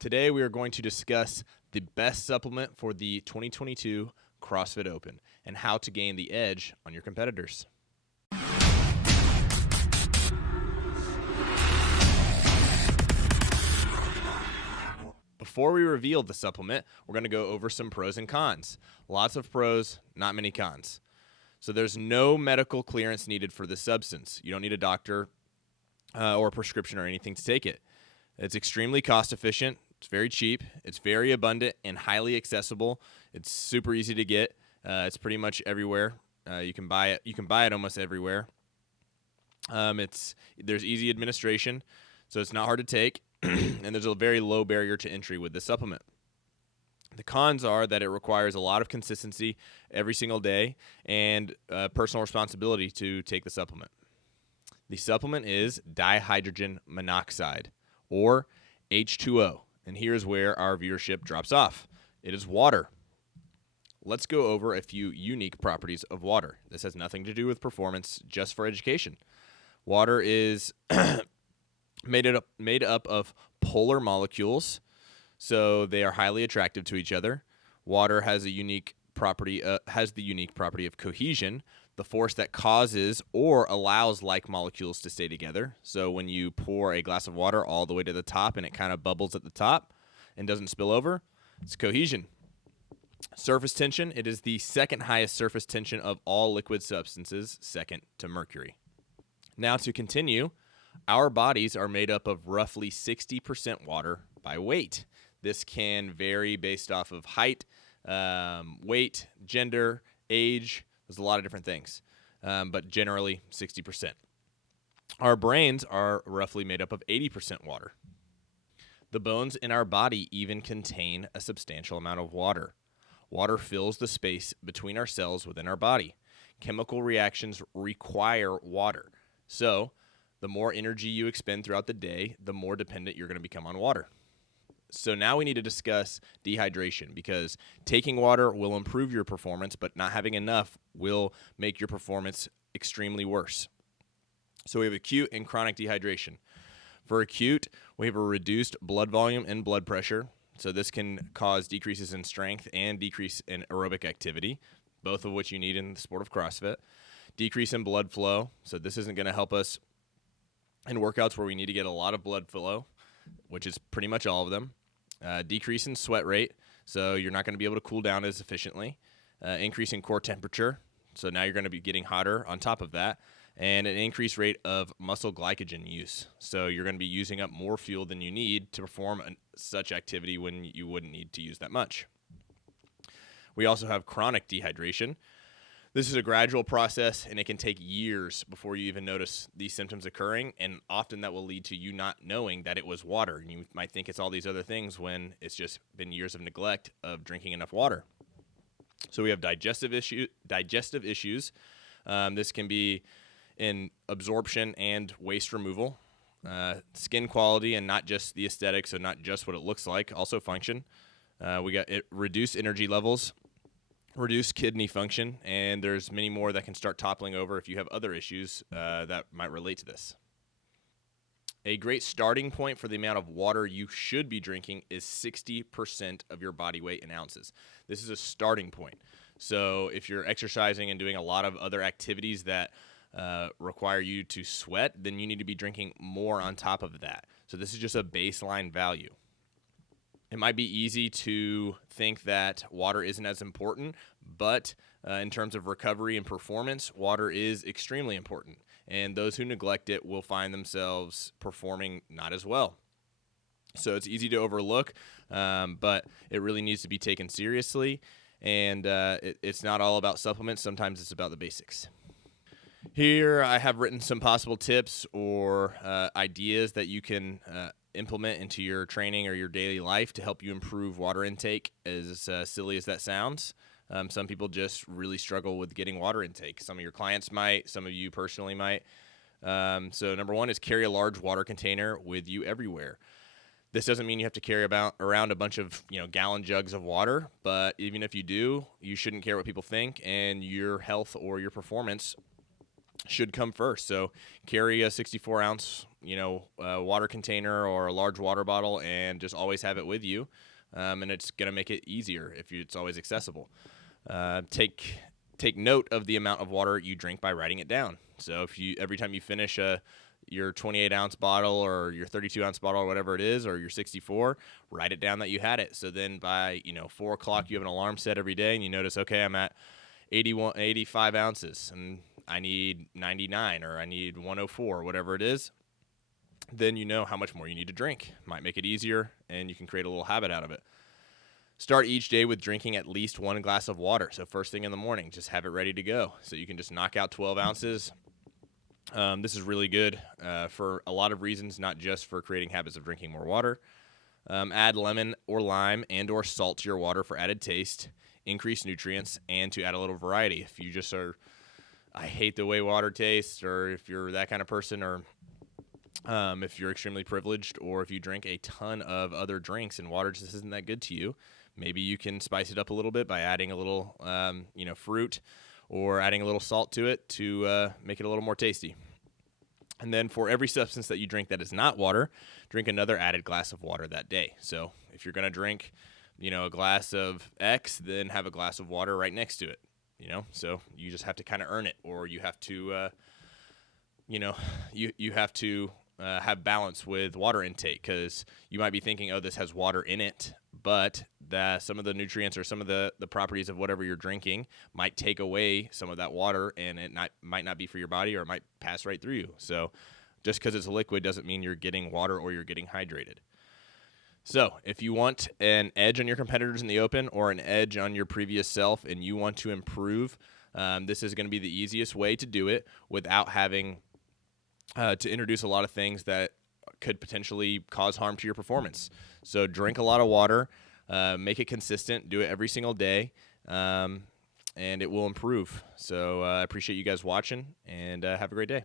Today we are going to discuss the best supplement for the 2022 CrossFit Open and how to gain the edge on your competitors. Before we reveal the supplement, we're going to go over some pros and cons. Lots of pros, not many cons. So there's no medical clearance needed for this substance. You don't need a doctor or a prescription or anything to take it. It's extremely cost efficient. It's very cheap. It's very abundant and highly accessible. It's super easy to get. It's pretty much everywhere. You can buy it. You can buy it almost everywhere. There's easy administration, so it's not hard to take, and there's a very low barrier to entry with this supplement. The cons are that it requires a lot of consistency every single day and personal responsibility to take the supplement. The supplement is dihydrogen monoxide, or H2O, and here's where our viewership drops off. It is water. Let's go over a few unique properties of water. This has nothing to do with performance, just for education. Water is made up of polar molecules, so they are highly attractive to each other. Water has the unique property of cohesion, the force that causes or allows like molecules to stay together. So when you pour a glass of water all the way to the top and it kind of bubbles at the top and doesn't spill over, it's cohesion. Surface tension, it is the second highest surface tension of all liquid substances, second to mercury. Now to continue, our bodies are made up of roughly 60% water by weight. This can vary based off of height, weight, gender, age. There's a lot of different things, but generally 60%. Our brains are roughly made up of 80% water. The bones in our body even contain a substantial amount of water. Water fills the space between our cells within our body. Chemical reactions require water. So the more energy you expend throughout the day, the more dependent you're going to become on water. So now we need to discuss dehydration, because taking water will improve your performance, but not having enough will make your performance extremely worse. So we have acute and chronic dehydration. For acute, we have a reduced blood volume and blood pressure. So this can cause decreases in strength and decrease in aerobic activity, both of which you need in the sport of CrossFit. Decrease in blood flow. So this isn't going to help us in workouts where we need to get a lot of blood flow, which is pretty much all of them. Decrease in sweat rate, so you're not going to be able to cool down as efficiently. Increase in core temperature, so now you're going to be getting hotter on top of that. And an increased rate of muscle glycogen use, so you're going to be using up more fuel than you need to perform such activity when you wouldn't need to use that much. We also have chronic dehydration. This is a gradual process, and it can take years before you even notice these symptoms occurring, and often that will lead to you not knowing that it was water. And you might think it's all these other things when it's just been years of neglect of drinking enough water. So we have digestive issues. This can be in absorption and waste removal. Skin quality, and not just the aesthetics, so not just what it looks like, also function. We got reduced energy levels, reduce kidney function, and there's many more that can start toppling over if you have other issues that might relate to this. A great starting point for the amount of water you should be drinking is 60% of your body weight in ounces. This is a starting point. So if you're exercising and doing a lot of other activities that require you to sweat, then you need to be drinking more on top of that. So this is just a baseline value. It might be easy to think that water isn't as important, but in terms of recovery and performance, water is extremely important. And those who neglect it will find themselves performing not as well. So it's easy to overlook, but it really needs to be taken seriously. And it's not all about supplements. Sometimes it's about the basics. Here I have written some possible tips or ideas that you can implement into your training or your daily life to help you improve water intake, as silly as that sounds. Some people just really struggle with getting water intake. Some of your clients might, some of you personally might. So number one is carry a large water container with you everywhere. This doesn't mean you have to carry around a bunch of gallon jugs of water, but even if you do, you shouldn't care what people think, and your health or your performance should come first. So carry a 64 ounce, water container or a large water bottle, and just always have it with you. And it's going to make it easier if it's always accessible. Take note of the amount of water you drink by writing it down. So if every time you finish your 28 ounce bottle or your 32 ounce bottle or whatever it is, or your 64, write it down that you had it. So then by 4 o'clock you have an alarm set every day, and you notice, okay, I'm at 85 ounces and I need 99 or I need 104, whatever it is. Then you know how much more you need to drink. Might make it easier, and you can create a little habit out of it. Start each day with drinking at least 1 glass of water. So first thing in the morning, just have it ready to go. So you can just knock out 12 ounces. This is really good for a lot of reasons, not just for creating habits of drinking more water. Add lemon or lime and or salt to your water for added taste, increase nutrients, and to add a little variety. If you just are, I hate the way water tastes, or if you're that kind of person, or if you're extremely privileged, or if you drink a ton of other drinks and water just isn't that good to you, maybe you can spice it up a little bit by adding a little, fruit, or adding a little salt to it to make it a little more tasty. And then for every substance that you drink that is not water, drink another added glass of water that day. So if you're going to drink, a glass of X, then have a glass of water right next to it, So you just have to kind of earn it, or you have to, you have to have balance with water intake, because you might be thinking, oh, this has water in it, but some of the nutrients or some of the properties of whatever you're drinking might take away some of that water, and it might not be for your body, or it might pass right through you. So just because it's a liquid doesn't mean you're getting water or you're getting hydrated. So if you want an edge on your competitors in the open, or an edge on your previous self, and you want to improve, this is going to be the easiest way to do it without having to introduce a lot of things that could potentially cause harm to your performance. So drink a lot of water, make it consistent, do it every single day, and it will improve. So I appreciate you guys watching, and have a great day.